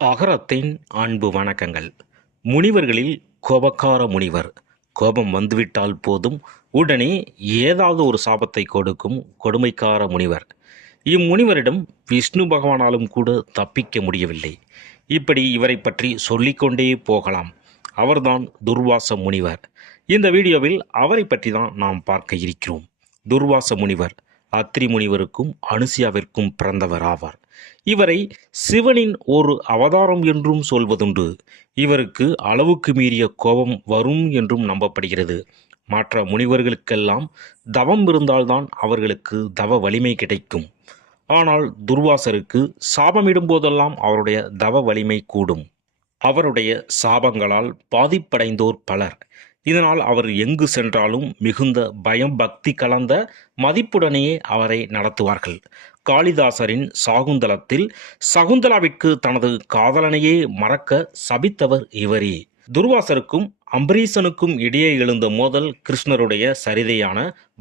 அகரத்தின் அன்பு வணக்கங்கள். முனிவர்களில் கோபக்கார முனிவர். கோபம் வந்துவிட்டால் போதும் உடனே ஏதாவது ஒரு சாபத்தை கொடுக்கும் கொடுமைக்கார முனிவர். இம்முனிவரிடம் விஷ்ணு பகவானாலும் கூட தப்பிக்க முடியவில்லை. இப்படி இவரை பற்றி சொல்லிக்கொண்டே போகலாம். அவர்தான் துர்வாச முனிவர். இந்த வீடியோவில் அவரை பற்றி தான் நாம் பார்க்க இருக்கிறோம். துர்வாச முனிவர் அத்ரி முனிவருக்கும் அனுசியாவிற்கும் பிறந்தவர் ஆவார். இவரை சிவனின் ஒரு அவதாரம் என்றும் சொல்வதுண்டு. இவருக்கு அளவுக்கு மீறிய கோபம் வரும் என்றும் நம்பப்படுகிறது. மற்ற முனிவர்களுக்கெல்லாம் தவம் இருந்தால்தான் அவர்களுக்கு தவ வலிமை கிடைக்கும். ஆனால் துர்வாசருக்கு சாபமிடும் போதெல்லாம் அவருடைய தவ வலிமை கூடும். அவருடைய சாபங்களால் பாதிப்படைந்தோர் பலர். இதனால் அவர் எங்கு சென்றாலும் மிகுந்த பயம் பக்தி கலந்த மதிப்புடனேயே அவரை நடத்துவார்கள். காளிதாசரின் சாகுந்தலத்தில் சகுந்தலாவிற்கு தனது காதலனையே மறக்க சபித்தவர் இவரே. துர்வாசருக்கும் அம்பரீசனுக்கும் இடையே எழுந்த மோதல் கிருஷ்ணருடைய சரிதையான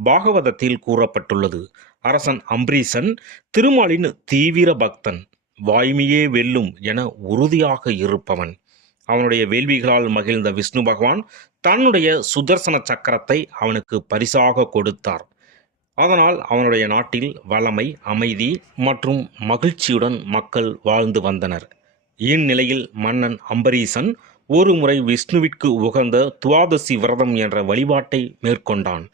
பாகவதத்தில் கூறப்பட்டுள்ளது. அரசன் அம்பரீசன் திருமாலின் தீவிர பக்தன், வாய்மையே வெல்லும் என உறுதியாக இருப்பவன். அவனுடைய வேள்விகளால் மகிழ்ந்த விஷ்ணு பகவான் தன்னுடைய சுதர்சன சக்கரத்தை அவனுக்கு பரிசாக கொடுத்தார். அதனால் அவனுடைய நாட்டில் வளமை, அமைதி மற்றும் மகிழ்ச்சியுடன் மக்கள் வாழ்ந்து வந்தனர். இந்நிலையில் மன்னன் அம்பரீசன் ஒரு முறை விஷ்ணுவிற்கு உகந்த துவாதசி விரதம் என்ற வழிபாட்டை மேற்கொண்டான்.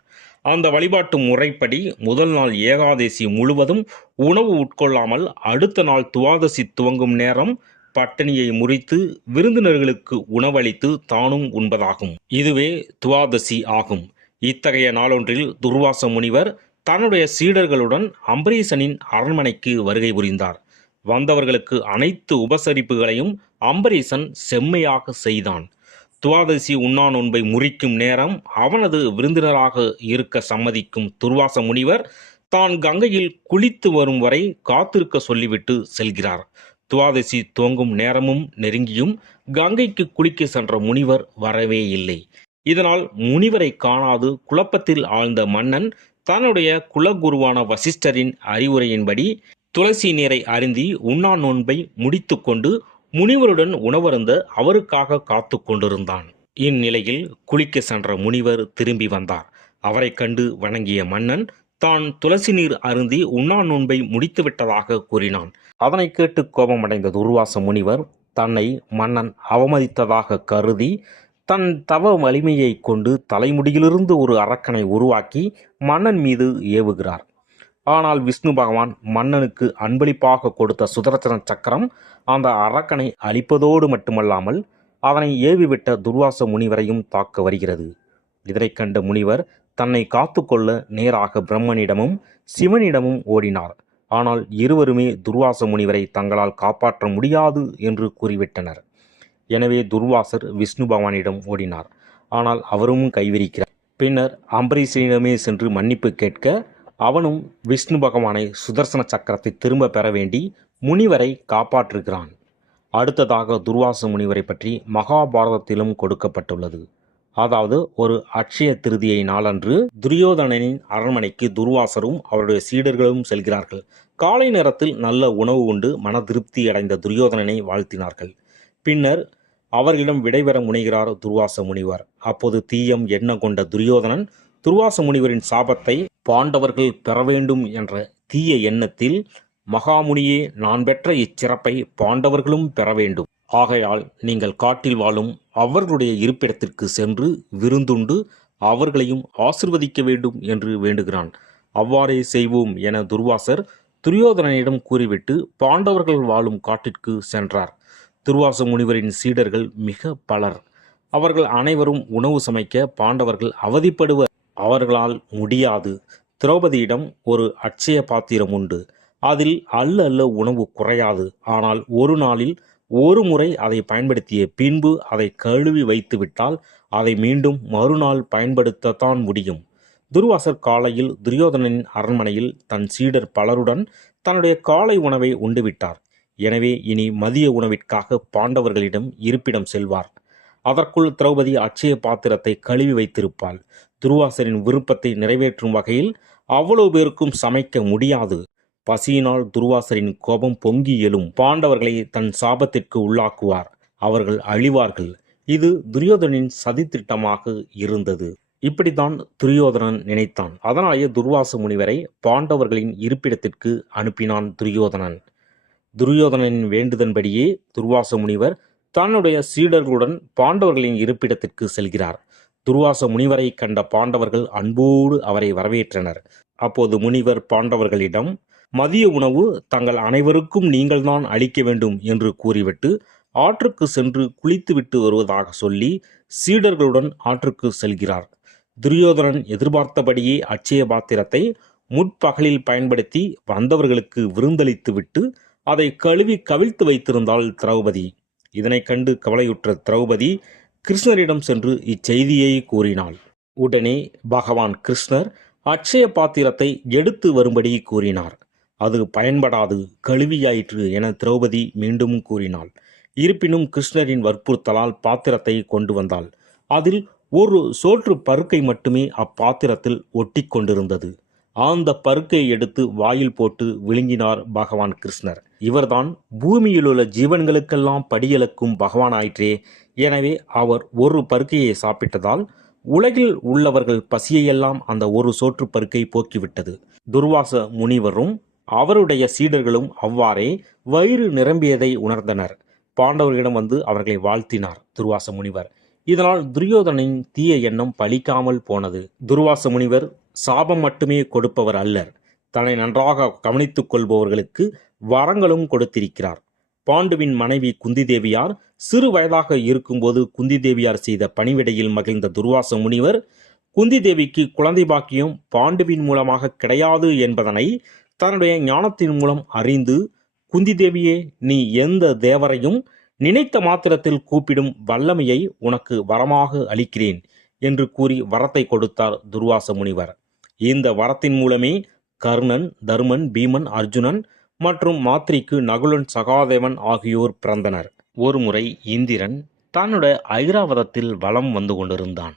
அந்த வழிபாட்டு முறைப்படி முதல் நாள் ஏகாதசி முழுவதும் உணவு உட்கொள்ளாமல் அடுத்த நாள் துவாதசி துவங்கும் நேரம் பட்டினியை முறித்து விருந்தினர்களுக்கு உணவளித்து தானும் உண்பதாகும். இதுவே துவாதசி ஆகும். இத்தகைய நாளொன்றில் துர்வாச முனிவர் தன்னுடைய சீடர்களுடன் அம்பரீசனின் அரண்மனைக்கு வருகை புரிந்தார். வந்தவர்களுக்கு அனைத்து உபசரிப்புகளையும் அம்பரீசன் செம்மையாக செய்தான். துவாதசி உண்ணா நோன்பை முறிக்கும் நேரம் அவனது விருந்தினராக இருக்க சம்மதிக்கும் துர்வாச முனிவர் தான் கங்கையில் குளித்து வரும் வரை காத்திருக்க சொல்லிவிட்டு செல்கிறார். துவாதசி துவங்கும் நேரமும் நெருங்கியும் கங்கைக்கு குளிக்க சென்ற முனிவர் வரவே இல்லை. இதனால் முனிவரை காணாது குழப்பத்தில் ஆழ்ந்த மன்னன் தன்னுடைய குலகுருவான வசிஷ்டரின் அறிவுரையின்படி துளசி நீரை அருந்தி உண்ணா நோன்பை முடித்து கொண்டு முனிவருடன் உணவருந்த அவருக்காக காத்து கொண்டிருந்தான். இந்நிலையில் குளிக்க சென்ற முனிவர் திரும்பி வந்தார். அவரை கண்டு வணங்கிய மன்னன் தான் துளசி நீர் அருந்தி உண்ணா நோன்பை முடித்துவிட்டதாக கூறினான். அதனை கேட்டு கோபமடைந்த துர்வாச முனிவர் தன்னை மன்னன் அவமதித்ததாக கருதி தன் தவ வலிமையை கொண்டு தலைமுடியிலிருந்து ஒரு அரக்கனை உருவாக்கி மன்னன் மீது ஏவுகிறார். ஆனால் விஷ்ணு பகவான் மன்னனுக்கு அன்பளிப்பாக கொடுத்த சுதர்சன சக்கரம் அந்த அரக்கனை அழிப்பதோடு மட்டுமல்லாமல் அதனை ஏவிவிட்ட துர்வாச முனிவரையும் தாக்க வருகிறது. இதனை கண்ட முனிவர் தன்னை காத்துக்கொள்ள நேராக பிரம்மனிடமும் சிவனிடமும் ஓடினார். ஆனால் இருவருமே துர்வாச முனிவரை தங்களால் காப்பாற்ற முடியாது என்று கூறிவிட்டனர். எனவே துர்வாசர் விஷ்ணு பகவானிடம் ஓடினார். ஆனால் அவரும் கைவிரிக்கிறார். பின்னர் அம்பரீசனிடமே சென்று மன்னிப்பு கேட்க அவனும் விஷ்ணு பகவானை சுதர்சன சக்கரத்தை திரும்ப பெற வேண்டி முனிவரை காப்பாற்றுகிறான். அடுத்ததாக துர்வாச முனிவரை பற்றி மகாபாரதத்திலும் கொடுக்கப்பட்டுள்ளது. அதாவது ஒரு அட்சய திருதியை நாளன்று துரியோதனனின் அரண்மனைக்கு துர்வாசரும் அவருடைய சீடர்களும் செல்கிறார்கள். காலை நேரத்தில் நல்ல உணவு உண்டு மன திருப்தி அடைந்த துரியோதனனை வாழ்த்தினார்கள். பின்னர் அவர்களிடம் விடைபெற முனைகிறார் துர்வாச முனிவர். அப்போது தீயம் எண்ணம் கொண்ட துரியோதனன் துர்வாச முனிவரின் சாபத்தை பாண்டவர்கள் பெற வேண்டும் என்ற தீய எண்ணத்தில், மகாமுனியே, நான் பெற்ற இச்சிறப்பை பாண்டவர்களும் பெற வேண்டும். ஆகையால் நீங்கள் காட்டில் வாழும் அவர்களுடைய இருப்பிடத்திற்கு சென்று விருந்துண்டு அவர்களையும் ஆசிர்வதிக்க வேண்டும் என்று வேண்டுகிறான். அவ்வாறே செய்வோம் என துர்வாசர் துரியோதனனிடம் கூறிவிட்டு பாண்டவர்கள் வாழும் காட்டிற்கு சென்றார். துர்வாச முனிவரின் சீடர்கள் மிக பலர். அவர்கள் அனைவரும் உணவு சமைக்க பாண்டவர்கள் அவதிப்படுவர். அவர்களால் முடியாது. திரௌபதியிடம் ஒரு அட்சய பாத்திரம் உண்டு. அதில் அல்ல உணவு குறையாது. ஆனால் ஒரு நாளில் ஒரு முறை அதை பயன்படுத்திய பின்பு அதை கழுவி வைத்துவிட்டால் அதை மீண்டும் மறுநாள் பயன்படுத்தத்தான் முடியும். துர்வாசர் காலையில் துரியோதனனின் அரண்மனையில் தன் சீடர் பலருடன் தன்னுடைய காலை உணவை உண்டுவிட்டார். எனவே இனி மதிய உணவிற்காக பாண்டவர்களிடம் இருப்பிடம் செல்வார். அதற்குள் திரௌபதி அட்சய பாத்திரத்தை கழுவி வைத்திருப்பாள். துர்வாசரின் விருப்பத்தை நிறைவேற்றும் வகையில் அவ்வளவு பேருக்கும் சமைக்க முடியாது. பசியினால் துர்வாசரின் கோபம் பொங்கி எழும். பாண்டவர்களை தன் சாபத்திற்கு உள்ளாக்குவார். அவர்கள் அழிவார்கள். இது துரியோதனின் சதித்திட்டமாக இருந்தது. இப்படித்தான் துரியோதனன் நினைத்தான். அதனாலேயே துர்வாச முனிவரை பாண்டவர்களின் இருப்பிடத்திற்கு அனுப்பினான் துரியோதனன். துரியோதனனின் வேண்டுதன்படியே துர்வாச முனிவர் தன்னுடைய சீடர்களுடன் பாண்டவர்களின் இருப்பிடத்திற்கு செல்கிறார். துர்வாச முனிவரை கண்ட பாண்டவர்கள் அன்போடு அவரை வரவேற்றனர். அப்போது முனிவர் பாண்டவர்களிடம் மதிய உணவு தங்கள் அனைவருக்கும் நீங்கள்தான் அளிக்க வேண்டும் என்று கூறிவிட்டு ஆற்றுக்கு சென்று குளித்துவிட்டு வருவதாக சொல்லி சீடர்களுடன் ஆற்றுக்கு செல்கிறார். துரியோதனன் எதிர்பார்த்தபடியே அட்சய பாத்திரத்தை முற்பகலில் பயன்படுத்தி வந்தவர்களுக்கு விருந்தளித்துவிட்டு அதை கழுவி கவிழ்த்து வைத்திருந்தாள் திரௌபதி. இதனை கண்டு கவலையுற்ற திரௌபதி கிருஷ்ணரிடம் சென்று இச்செய்தியை கூறினாள். உடனே பகவான் கிருஷ்ணர் அட்சய பாத்திரத்தை எடுத்து வரும்படி கூறினார். அது பயன்படாது, கழுவியாயிற்று என திரௌபதி மீண்டும் கூறினாள். இருப்பினும் கிருஷ்ணரின் வற்புறுத்தலால் பாத்திரத்தை கொண்டு வந்தாள். அதில் ஒரு சோற்று பருக்கை மட்டுமே அப்பாத்திரத்தில் ஒட்டி கொண்டிருந்தது. அந்த பருக்கையை எடுத்து வாயில் போட்டு விழுங்கினார் பகவான் கிருஷ்ணர். இவர்தான் பூமியிலுள்ள ஜீவன்களுக்கெல்லாம் படியளக்கும் பகவான் ஆயிற்றே. எனவே அவர் ஒரு பருக்கையை சாப்பிட்டதால் உலகில் உள்ளவர்கள் பசியையெல்லாம் அந்த ஒரு சோற்று பருக்கை போக்கிவிட்டது. துர்வாச முனிவரும் அவருடைய சீடர்களும் அவ்வாறே வயிறு நிரம்பியதை உணர்ந்தனர். பாண்டவர்களிடம் வந்து அவர்களை வாழ்த்தினார் துர்வாச முனிவர். இதனால் துரியோதனின் தீய எண்ணம் பலிக்காமல் போனது. துர்வாச முனிவர் சாபம் மட்டுமே கொடுப்பவர் அல்லர். தன்னை நன்றாக கவனித்துக் கொள்பவர்களுக்கு வரங்களும் கொடுத்திருக்கிறார். பாண்டுவின் மனைவி குந்தி தேவியார் சிறு வயதாக இருக்கும்போது குந்தி தேவியார் செய்த பணிவிடையில் மகிழ்ந்த துர்வாச முனிவர் குந்தி தேவிக்கு குழந்தை பாக்கியம் பாண்டுவின் மூலமாக கிடையாது என்பதனை தன்னுடைய ஞானத்தின் மூலம் அறிந்து, குந்தி தேவியே, நீ எந்த தேவரையும் நினைத்த மாத்திரத்தில் கூப்பிடும் வல்லமையை உனக்கு வரமாக அளிக்கிறேன் என்று கூறி வரத்தை கொடுத்தார் துர்வாச முனிவர். இந்த வரத்தின் மூலமே கர்ணன், தர்மன், பீமன், அர்ஜுனன் மற்றும் மாத்ரிக்கு நகுலன், சகாதேவன் ஆகியோர் பிறந்தனர். ஒருமுறை இந்திரன் தன்னுடைய ஐராவதத்தில் வலம் வந்து கொண்டிருந்தான்.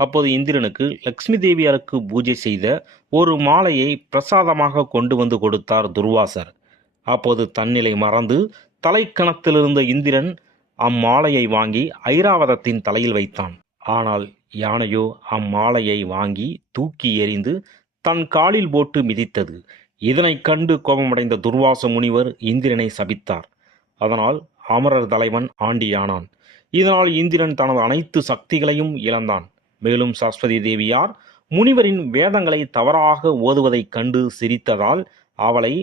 அப்போது இந்திரனுக்கு லக்ஷ்மி தேவியாருக்கு பூஜை செய்த ஒரு மாலையை பிரசாதமாக கொண்டு வந்து கொடுத்தார் துர்வாசர். அப்போது தன்னிலை மறந்து தலைக்கணத்திலிருந்த இந்திரன் அம்மாலையை வாங்கி ஐராவதத்தின் தலையில் வைத்தான். ஆனால் யானையோ அம்மாலையை வாங்கி தூக்கி எறிந்து தன் காலில் போட்டு மிதித்தது. இதனைக் கண்டு கோபமடைந்த துர்வாச முனிவர் இந்திரனை சபித்தார். அதனால் அமரர் தலைவன் ஆண்டியானான். இதனால் இந்திரன் தனது அனைத்து சக்திகளையும் இழந்தான். மேலும் சரஸ்வதி தேவியார் முனிவரின் வேதங்களை தவறாக ஓதுவதைக் கண்டு சிரித்ததால் அவளை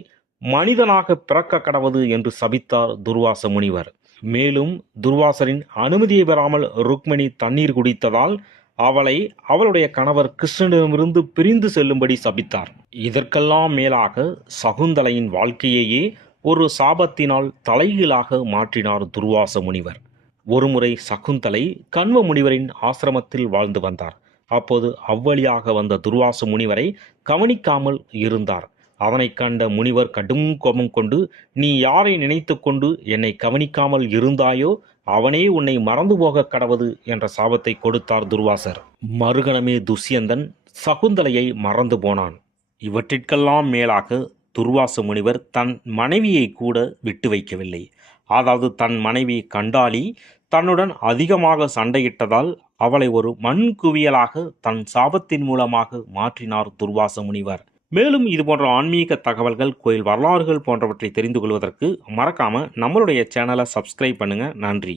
மனிதனாக பிறக்க கடவது என்று சபித்தார் துர்வாச முனிவர். மேலும் துர்வாசரின் அனுமதியை பெறாமல் ருக்மிணி தண்ணீர் குடித்ததால் அவளை அவளுடைய கணவர் கிருஷ்ணனிடமிருந்து பிரிந்து செல்லும்படி சபித்தார். இதற்கெல்லாம் மேலாக சகுந்தலையின் வாழ்க்கையையே ஒரு சாபத்தினால் தலைகீழாக மாற்றினார் துர்வாச முனிவர். ஒருமுறை சகுந்தலை கண்வ முனிவரின் ஆசிரமத்தில் வாழ்ந்து வந்தார். அப்போது அவ்வழியாக வந்த துர்வாச முனிவரை கவனிக்காமல் இருந்தார். அதனை கண்ட முனிவர் கடும் கோபம் கொண்டு, நீ யாரை நினைத்து கொண்டு என்னை கவனிக்காமல் இருந்தாயோ அவனே உன்னை மறந்து போக கடவது என்ற சாபத்தை கொடுத்தார் துர்வாசர். மறுகணமே துஷ்யந்தன் சகுந்தலையை மறந்து போனான். இவற்றிற்கெல்லாம் மேலாக துர்வாச முனிவர் தன் மனைவியை கூட விட்டு வைக்கவில்லை. அதாவது தன் மனைவி கண்டாளி தன்னுடன் அதிகமாக சண்டையிட்டதால் அவளை ஒரு மண் குவியலாக தன் சாபத்தின் மூலமாக மாற்றினார் துர்வாச முனிவர். மேலும் இதுபோன்ற ஆன்மீக தகவல்கள், கோயில் வரலாறுகள் போன்றவற்றை தெரிந்து கொள்வதற்கு மறக்காமல் நம்மளுடைய சேனலை சப்ஸ்கிரைப் பண்ணுங்கள். நன்றி.